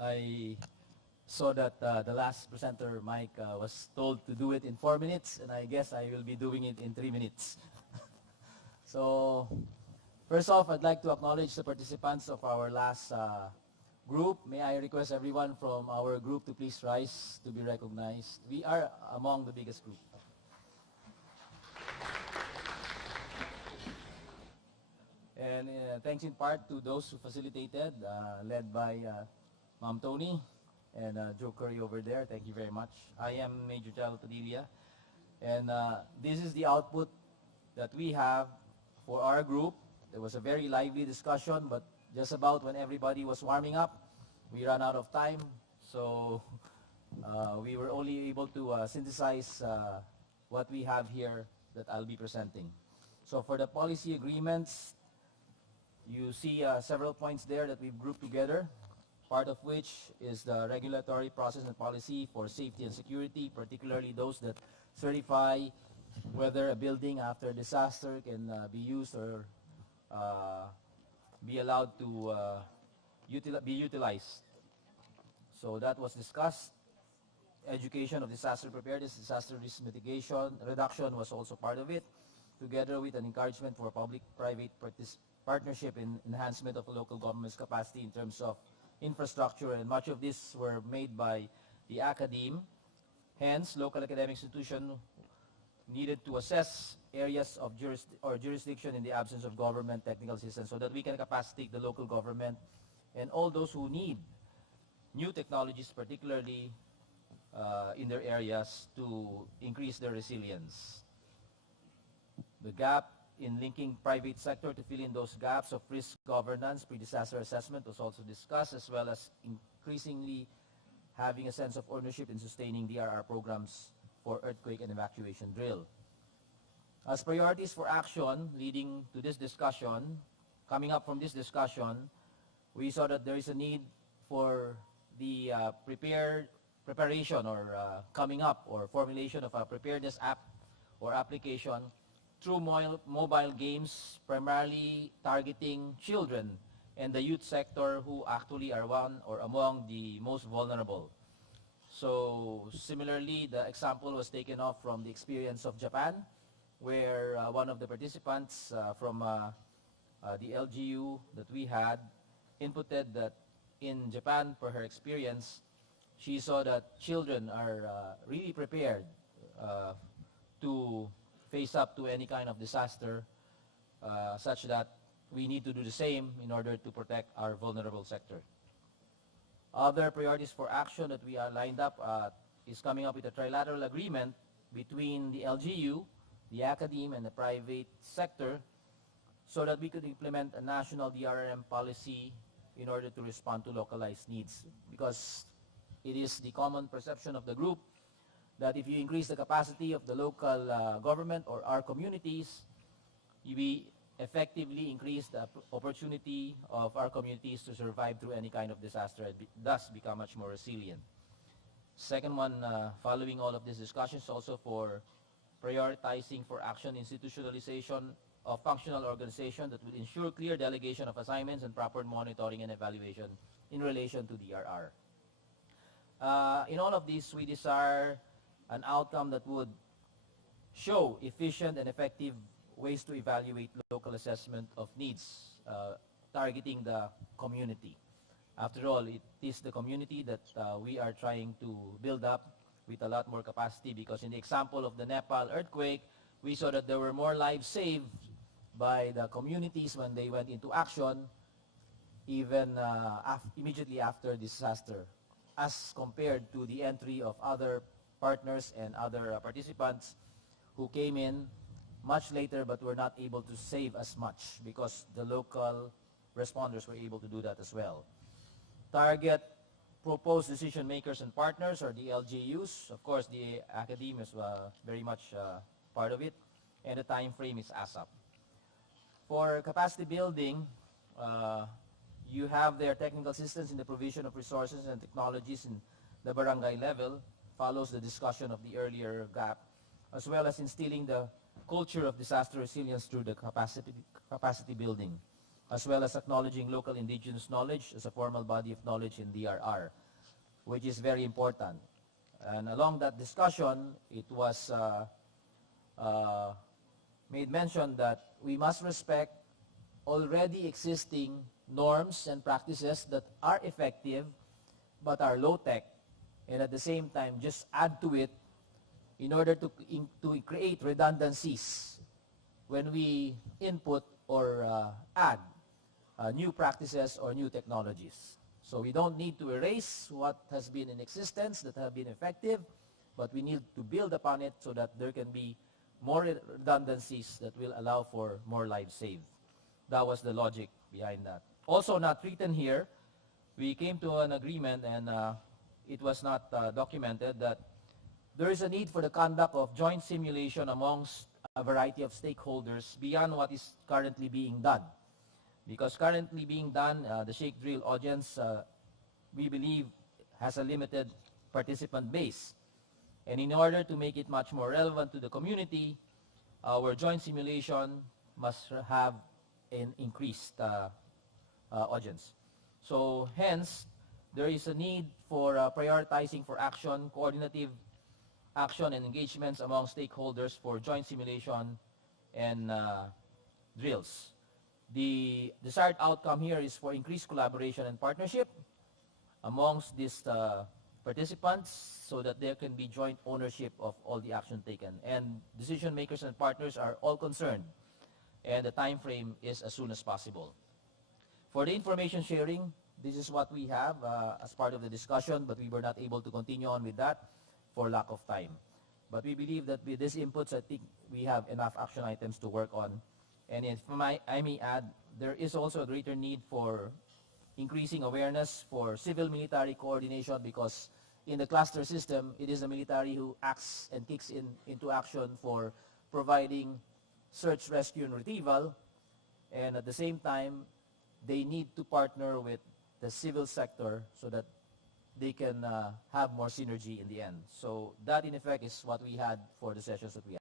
I saw that the last presenter, Mike, was told to do it in 4 minutes, and I guess I will be doing it in 3 minutes. So, first off, I'd like to acknowledge the participants of our last group. May I request everyone from our group to please rise to be recognized. We are among the biggest group. And thanks in part to those who facilitated, led by Ma'am Tony and Joe Curry over there. Thank you very much. I am Major General Padilla, and this is the output that we have for our group. There was a very lively discussion, but just about when everybody was warming up, we ran out of time. So we were only able to synthesize what we have here that I'll be presenting. So for the policy agreements, you see several points there that we've grouped together, part of which is the regulatory process and policy for safety and security, particularly those that certify whether a building after a disaster can be used or be allowed to be utilized. So that was discussed. Education of disaster preparedness, disaster risk mitigation, reduction was also part of it, together with an encouragement for public-private partnership in enhancement of local government's capacity in terms of infrastructure, and much of this were made by the academe. Hence, local academic institution needed to assess areas of jurisdiction in the absence of government technical assistance so that we can capacitate the local government and all those who need new technologies, particularly in their areas, to increase their resilience. The gap in linking private sector to fill in those gaps of risk governance, pre-disaster assessment was also discussed, as well as increasingly having a sense of ownership in sustaining DRR programs for earthquake and evacuation drill. As priorities for action leading to this discussion, coming up from this discussion, we saw that there is a need for the preparation or coming up or formulation of a preparedness app or application through mobile games, primarily targeting children and the youth sector, who actually are one or among the most vulnerable. So similarly, the example was taken off from the experience of Japan, where one of the participants from the LGU that we had inputted that in Japan, per her experience, she saw that children are really prepared to face up to any kind of disaster, such that we need to do the same in order to protect our vulnerable sector. Other priorities for action that we are lined up is coming up with a trilateral agreement between the LGU, the academe, and the private sector so that we could implement a national DRRM policy in order to respond to localized needs. Because it is the common perception of the group that if you increase the capacity of the local government or our communities, we effectively increase the opportunity of our communities to survive through any kind of disaster and thus become much more resilient. Second one, following all of these discussions, also for prioritizing for action institutionalization of functional organization that will ensure clear delegation of assignments and proper monitoring and evaluation in relation to DRR. In all of these, we desire an outcome that would show efficient and effective ways to evaluate local assessment of needs, targeting the community. After all, it is the community that we are trying to build up with a lot more capacity, because in the example of the Nepal earthquake, we saw that there were more lives saved by the communities when they went into action, even immediately after disaster, as compared to the entry of other partners and other participants who came in much later but were not able to save as much because the local responders were able to do that as well. Target proposed decision makers and partners, or the LGUs. Of course, the academe is very much part of it, and the time frame is ASAP. For capacity building, you have their technical assistance in the provision of resources and technologies in the barangay level, follows the discussion of the earlier gap, as well as instilling the culture of disaster resilience through the capacity building. as well as acknowledging local indigenous knowledge as a formal body of knowledge in DRR, which is very important. And along that discussion, it was made mention that we must respect already existing norms and practices that are effective but are low-tech, and at the same time just add to it in order to create redundancies when we input or add new practices or new technologies. So we don't need to erase what has been in existence that have been effective, but we need to build upon it so that there can be more redundancies that will allow for more lives saved. That was the logic behind that. Also not written here, we came to an agreement, and it was not documented, that there is a need for the conduct of joint simulation amongst a variety of stakeholders beyond what is currently being done. Because currently being done, the Shake Drill audience, we believe, has a limited participant base. And in order to make it much more relevant to the community, our joint simulation must have an increased audience. So hence, there is a need for prioritizing for action, coordinative action and engagements among stakeholders for joint simulation and drills. The desired outcome here is for increased collaboration and partnership amongst these participants so that there can be joint ownership of all the action taken. And decision makers and partners are all concerned, and the time frame is as soon as possible. For the information sharing, this is what we have as part of the discussion, but we were not able to continue on with that for lack of time. But we believe that with these inputs, I think we have enough action items to work on. And if I may add, there is also a greater need for increasing awareness for civil-military coordination, because in the cluster system, it is the military who acts and kicks into action for providing search, rescue, and retrieval. And at the same time, they need to partner with the civil sector so that they can have more synergy in the end. So that, in effect, is what we had for the sessions that we had.